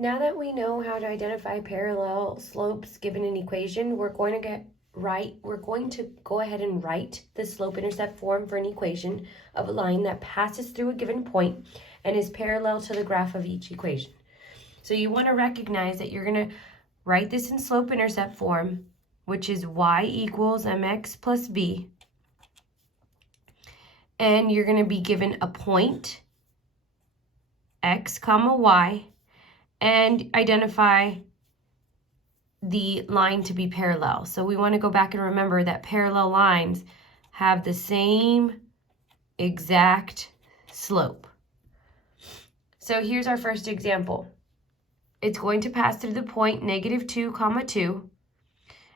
Now that we know how to identify parallel slopes given an equation, we're going to go ahead and write the slope-intercept form for an equation of a line that passes through a given point and is parallel to the graph of each equation. So you want to recognize that you're going to write this in slope-intercept form, which is y equals mx plus b. And you're going to be given a point, x comma y, and identify the line to be parallel. So we want to go back and remember that parallel lines have the same exact slope. So here's our first example. It's going to pass through the point -2, 2,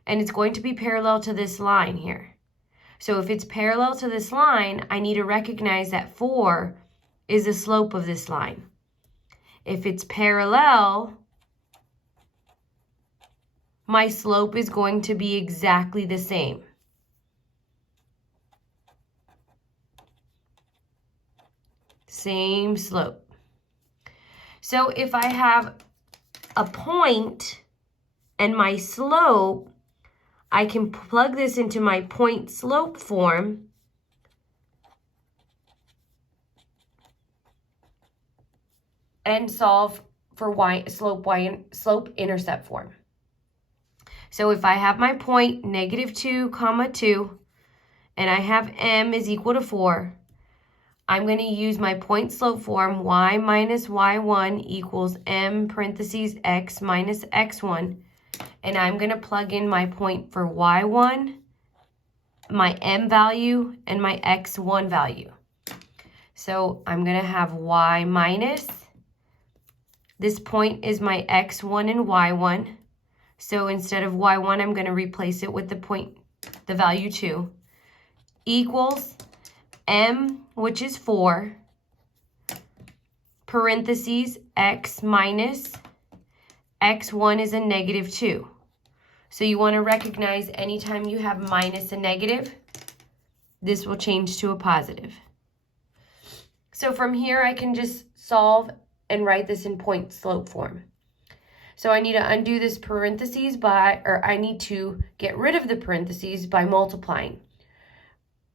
and it's going to be parallel to this line here. So if it's parallel to this line, I need to recognize that 4 is the slope of this line. If it's parallel, my slope is going to be exactly the same. Same slope. So if I have a point and my slope, I can plug this into my point slope form and solve for slope intercept form. So if I have my point -2, 2, and I have m is equal to 4, I'm going to use my point slope form, y minus y1 equals m parentheses x minus x1, and I'm going to plug in my point for y1, my m value, and my x1 value. So I'm going to have y minus, this point is my x1 and y1. So instead of y1, I'm going to replace it with the value 2, equals m, which is 4, parentheses x minus x1 is a -2. So you want to recognize anytime you have minus a negative, this will change to a positive. So from here, I can just solve and write this in point slope form. So I need to undo this parentheses I need to get rid of the parentheses by multiplying.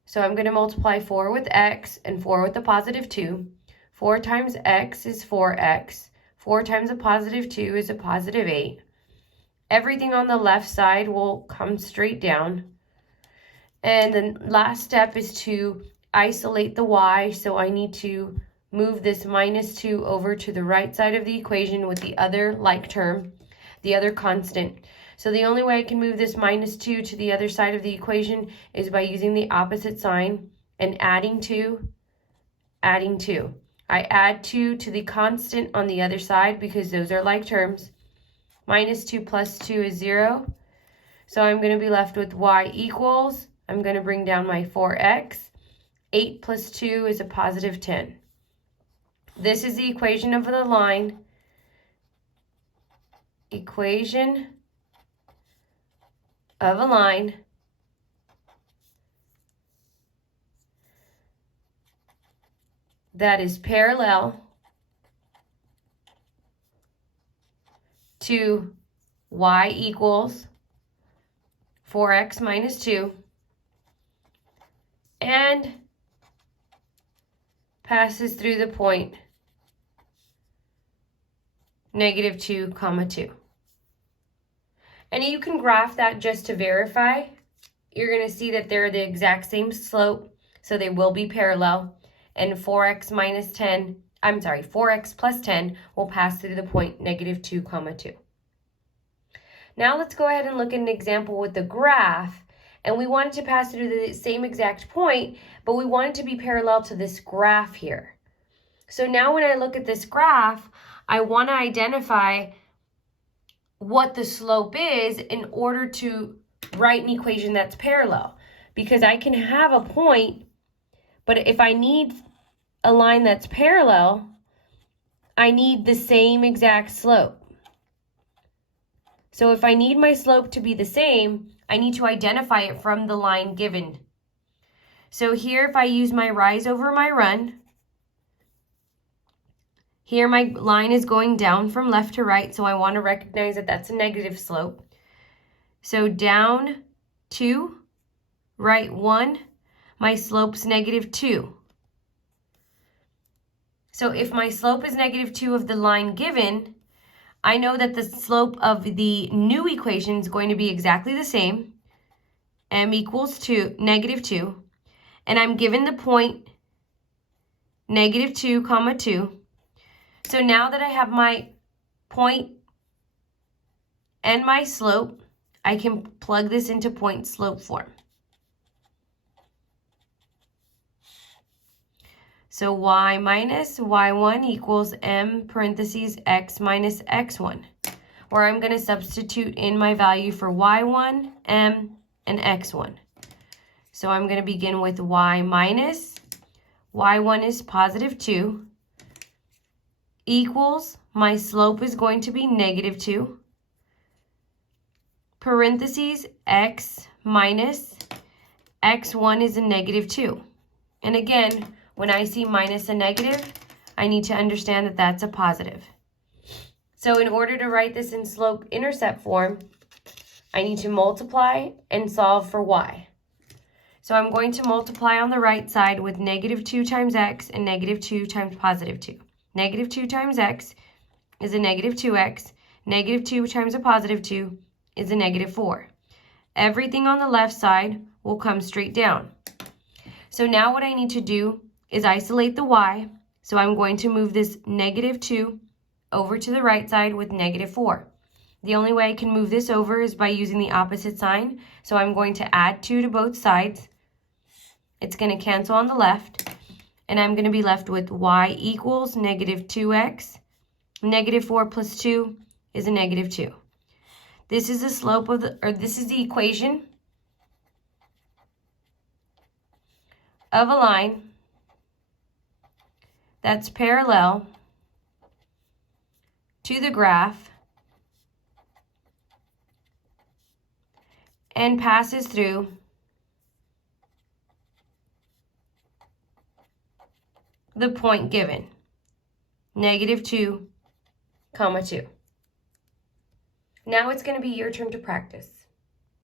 So I'm going to multiply 4 with x and 4 with the positive 2. 4 times x is 4x. 4 times a positive 2 is a positive 8. Everything on the left side will come straight down. And the last step is to isolate the y. So I need to move this -2 over to the right side of the equation with the other like term, the other constant. So the only way I can move this -2 to the other side of the equation is by using the opposite sign and adding 2, adding 2. I add 2 to the constant on the other side because those are like terms. -2 plus 2 is 0. So I'm going to be left with y equals, I'm going to bring down my 4x. 8 plus 2 is a positive 10. This is the equation of the line. Equation of a line that is parallel to y equals 4x minus 2 and passes through the point -2, 2. And you can graph that just to verify. You're going to see that they're the exact same slope, so they will be parallel. And 4x plus 10 will pass through the point -2, 2. Now let's go ahead and look at an example with the graph. And we want it to pass through the same exact point, but we want it to be parallel to this graph here. So now when I look at this graph, I want to identify what the slope is in order to write an equation that's parallel. Because I can have a point, but if I need a line that's parallel, I need the same exact slope. So if I need my slope to be the same, I need to identify it from the line given. So here, if I use my rise over my run, Here my line is going down from left to right, so I want to recognize that that's a negative slope. So down 2, right 1, my slope's negative 2. So if my slope is negative 2 of the line given, I know that the slope of the new equation is going to be exactly the same, m equals negative 2, and I'm given the point negative 2, comma 2. So now that I have my point and my slope, I can plug this into point slope form. So y minus y1 equals m parentheses x minus x1, where I'm going to substitute in my value for y1, m, and x1. So I'm going to begin with y minus, y1 is positive 2, equals, my slope is going to be negative 2, parentheses x minus, x1 is a negative 2. And again, when I see minus a negative, I need to understand that that's a positive. So in order to write this in slope-intercept form, I need to multiply and solve for y. So I'm going to multiply on the right side with negative 2 times x and negative 2 times positive 2. Negative 2 times x is a negative 2x. Negative 2 times a positive 2 is a negative 4. Everything on the left side will come straight down. So now what I need to do is isolate the y. So I'm going to move this negative 2 over to the right side with negative 4. The only way I can move this over is by using the opposite sign. So I'm going to add 2 to both sides. It's going to cancel on the left. And I'm going to be left with y equals negative 2x. Negative 4 plus 2 is a negative 2. This is the slope of this is the equation of a line that's parallel to the graph and passes through the point given, negative 2, comma 2. Now it's going to be your turn to practice.